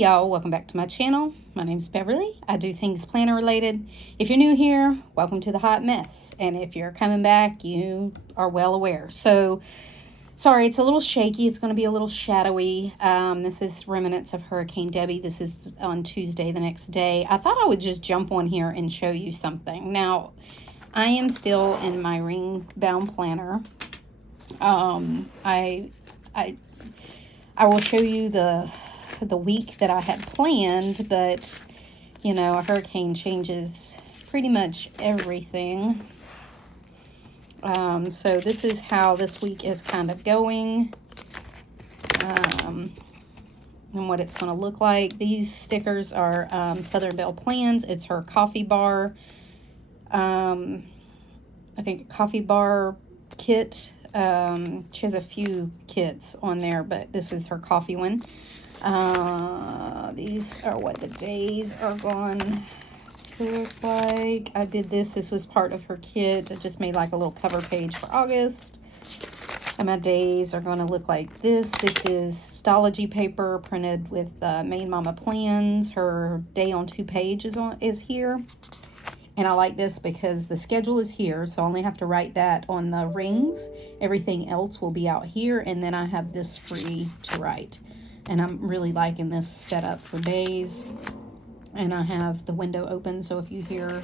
y'all, welcome back to my channel. My name's Beverly. I do things planner related. If you're new here, welcome to the hot mess. And if you're coming back, you are well aware. So, sorry, it's a little shaky. It's going to be a little shadowy. This is remnants of Hurricane Debbie. This is on Tuesday, the next day. I thought I would just jump on here and show you something. Now, I am still in my ring bound planner. I will show you the week that I had planned, but you know, a hurricane changes pretty much everything. So this is how this week is kind of going, and what it's going to look like. These stickers are Southern Belle Plans. It's her coffee bar, I think a coffee bar kit. She has a few kits on there, but this is her coffee one. These are what the days are going to look like. I did this was part of her kit. I just made like a little cover page for August. And my days are going to look like this. This is Stalogy paper printed with Main Mama Plans. Her day on 2 pages is here. And I like this because the schedule is here, so I only have to write that on the rings. Everything else will be out here, and then I have this free to write. And I'm really liking this setup for days. And I have the window open, so if you hear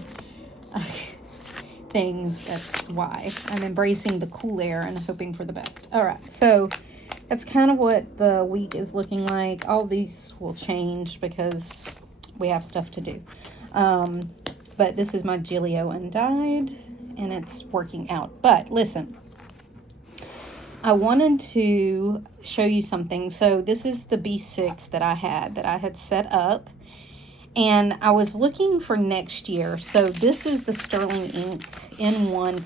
things, that's why. I'm embracing the cool air and hoping for the best. All right, so that's kind of what the week is looking like. All these will change because we have stuff to do. But this is my Gillio Undyed, and it's working out. But listen, I wanted to show you something. So this is the B6 that I had set up, and I was looking for next year. So this is the Sterling Ink N1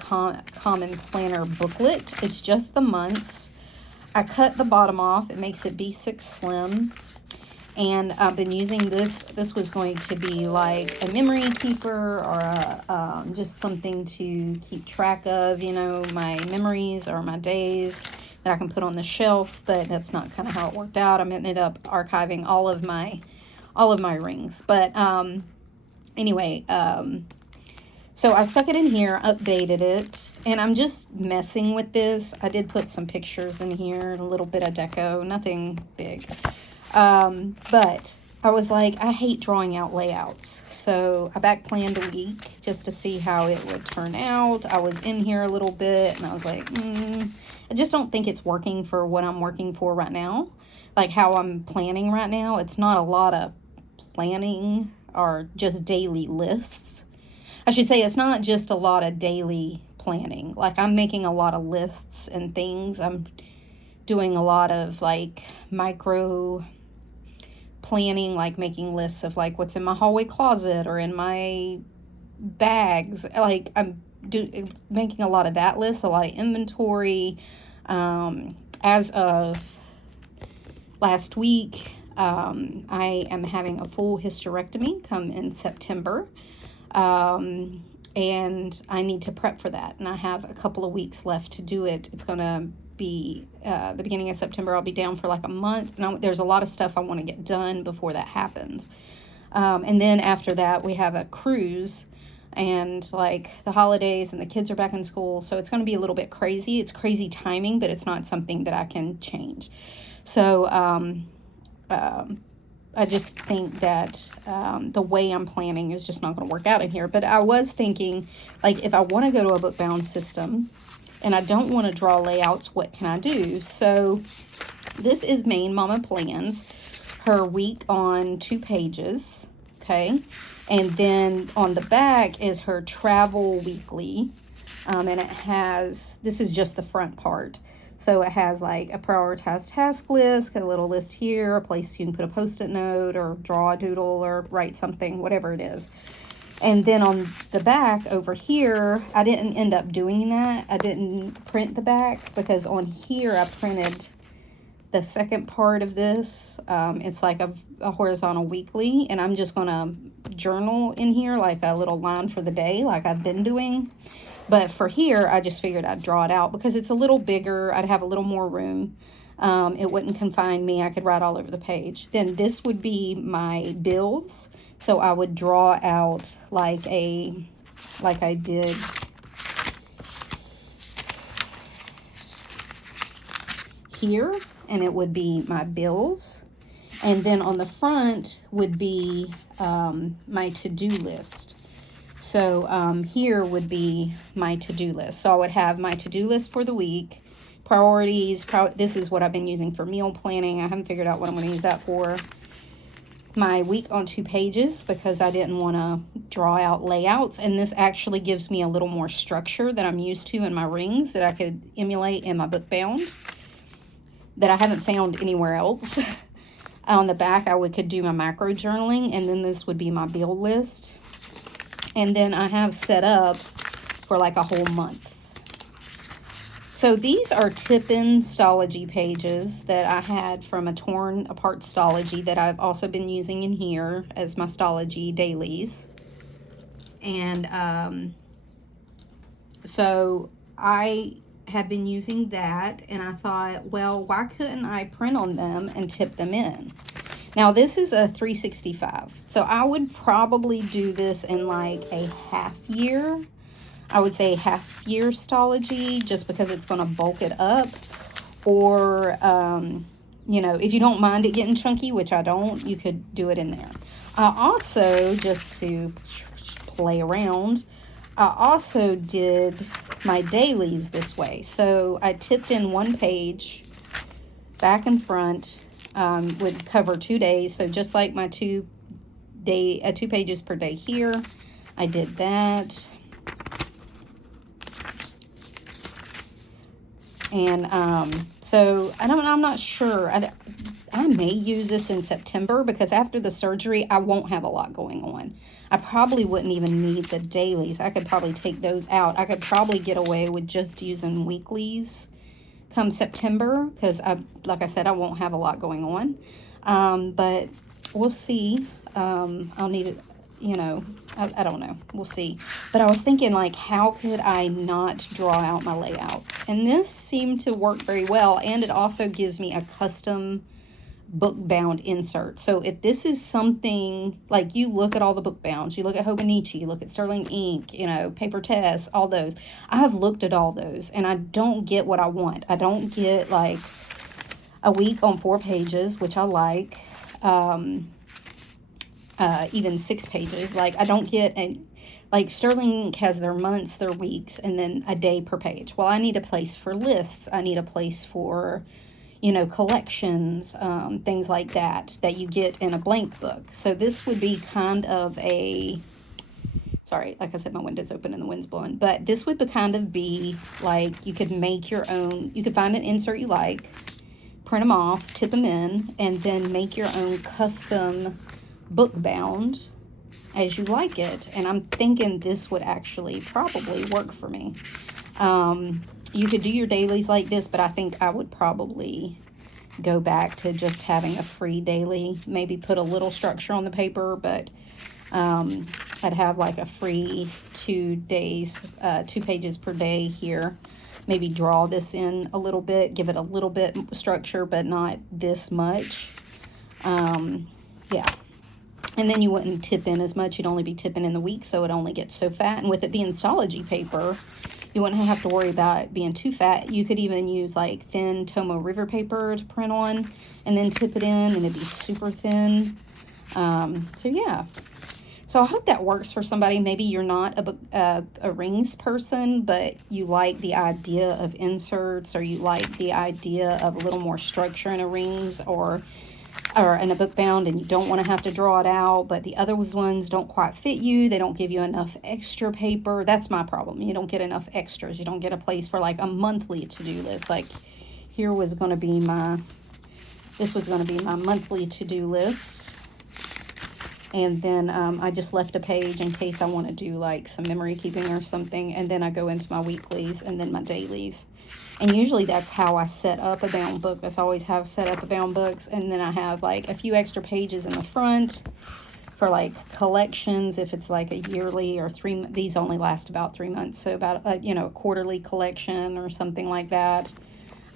Common Planner booklet. It's just the months. I cut the bottom off. It makes it B6 Slim. And I've been using this. This was going to be like a memory keeper or just something to keep track of, you know, my memories or my days that I can put on the shelf. But that's not kind of how it worked out. I ended up archiving all of my rings. But anyway, so I stuck it in here, updated it, and I'm just messing with this. I did put some pictures in here, a little bit of deco, nothing big. But I was like, I hate drawing out layouts. So I back planned a week just to see how it would turn out. I was in here a little bit and I was like, I just don't think it's working for what I'm working for right now. Like how I'm planning right now. It's not a lot of planning or just daily lists. I should say it's not just a lot of daily planning. Like I'm making a lot of lists and things. I'm doing a lot of like micro planning, like making lists of like what's in my hallway closet or in my bags. Like I'm making a lot of that list, a lot of inventory. As of last week, I am having a full hysterectomy come in September. And I need to prep for that. And I have a couple of weeks left to do it. It's going to be the beginning of September. I'll be down for like a month. And there's a lot of stuff I want to get done before that happens. And then after that, we have a cruise and like the holidays and the kids are back in school. So it's going to be a little bit crazy. It's crazy timing, but it's not something that I can change. So I just think that the way I'm planning is just not going to work out in here. But I was thinking, like, if I want to go to a book bound system and I don't want to draw layouts, what can I do? So this is Main Mama Plans, her week on 2 pages, okay? And then on the back is her travel weekly, and it has, this is just the front part. So it has like a prioritized task list, got a little list here, a place you can put a post-it note or draw a doodle or write something, whatever it is. And then on the back over here, I didn't end up doing that. I didn't print the back because on here I printed the second part of this. It's like a horizontal weekly, and I'm just going to journal in here like a little line for the day like I've been doing. But for here, I just figured I'd draw it out because it's a little bigger. I'd have a little more room. It wouldn't confine me. I could write all over the page. Then this would be my bills. So I would draw out like I did here, and it would be my bills. And then on the front would be my to-do list. So here would be my to-do list. So I would have my to-do list for the week, priorities. This is what I've been using for meal planning. I haven't figured out what I'm going to use that for. My week on 2 pages, because I didn't want to draw out layouts. And this actually gives me a little more structure that I'm used to in my rings that I could emulate in my book bound that I haven't found anywhere else. On the back, could do my macro journaling, and then this would be my bill list. And then I have set up for like a whole month. So these are tip-in Stalogy pages that I had from a torn apart Stalogy that I've also been using in here as my Stalogy dailies. And so I have been using that, and I thought, well, why couldn't I print on them and tip them in? Now this is a 365, so I would probably do this in like a half year. I would say half year Stalogy, just because it's going to bulk it up. Or, you know, if you don't mind it getting chunky, which I don't, you could do it in there. Also, just to play around, I also did my dailies this way. So I tipped in 1 page, back and front, would cover 2 days. So just like my 2 pages per day here, I did that. And so I'm not sure. I may use this in September, because after the surgery, I won't have a lot going on. I probably wouldn't even need the dailies. I could probably take those out. I could probably get away with just using weeklies come September, because like I said, I won't have a lot going on. But we'll see. I'll need it. You know, I don't know. We'll see. But I was thinking, like, how could I not draw out my layouts? And this seemed to work very well. And it also gives me a custom book bound insert. So if this is something, like, you look at all the book bounds, you look at Hobonichi, you look at Sterling Ink, you know, Paper Test, all those. I have looked at all those, and I don't get what I want. I don't get, like, a week on 4 pages, which I like. Even 6 pages. Like, I don't get, like, Sterling Ink has their months, their weeks, and then a day per page. Well, I need a place for lists. I need a place for, you know, collections, things like that you get in a blank book. So this would be kind of a, sorry, like I said, my window's open and the wind's blowing, but this would kind of be like, you could make your own, you could find an insert you like, print them off, tip them in, and then make your own custom book bound as you like it. And I'm thinking this would actually probably work for me. You could do your dailies like this, but I think I would probably go back to just having a free daily, maybe put a little structure on the paper, but I'd have like a free 2 days, 2 pages per day here. Maybe draw this in a little bit, give it a little bit structure, but not this much. Yeah. And then you wouldn't tip in as much. You'd only be tipping in the week, so it only gets so fat. And with it being Stalogy paper, you wouldn't have to worry about it being too fat. You could even use like thin Tomo River paper to print on and then tip it in, and it'd be super thin. So yeah. So I hope that works for somebody. Maybe you're not a rings person, but you like the idea of inserts, or you like the idea of a little more structure in a rings or in a book bound, and you don't want to have to draw it out, but the other ones don't quite fit you. They don't give you enough extra paper. That's my problem. You don't get enough extras. You don't get a place for like a monthly to-do list. Like here was going to be this was going to be my monthly to-do list. And then I just left a page in case I want to do like some memory keeping or something. And then I go into my weeklies and then my dailies. And usually that's how I set up a bound book. That's always how I've set up a bound books. And then I have like a few extra pages in the front for like collections. If it's like a yearly or these only last about 3 months. So about, a quarterly collection or something like that.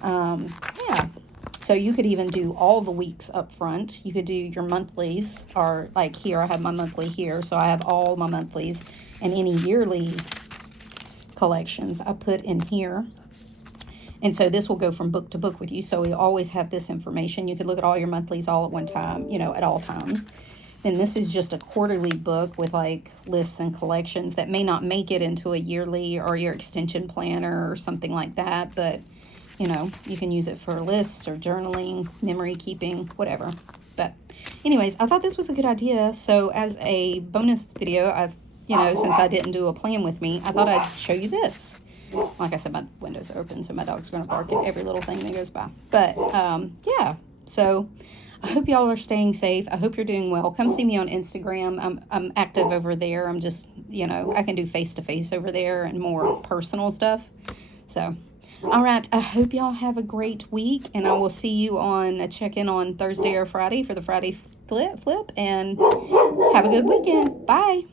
Yeah. So you could even do all the weeks up front. You could do your monthlies, or like here, I have my monthly here. So I have all my monthlies, and any yearly collections I put in here. And so this will go from book to book with you. So we always have this information. You could look at all your monthlies all at one time, you know, at all times. Then this is just a quarterly book with like lists and collections that may not make it into a yearly or your extension planner or something like that. But, you know, you can use it for lists or journaling, memory keeping, whatever. But anyways, I thought this was a good idea. So as a bonus video, you know, since I didn't do a plan with me, I thought I'd show you this. Like I said, my windows are open, so my dog's going to bark at every little thing that goes by. But, yeah, so I hope y'all are staying safe. I hope you're doing well. Come see me on Instagram. I'm active over there. I'm just, you know, I can do face-to-face over there and more personal stuff. So, all right, I hope y'all have a great week, and I will see you on a check-in on Thursday or Friday for the Friday flip, and have a good weekend. Bye.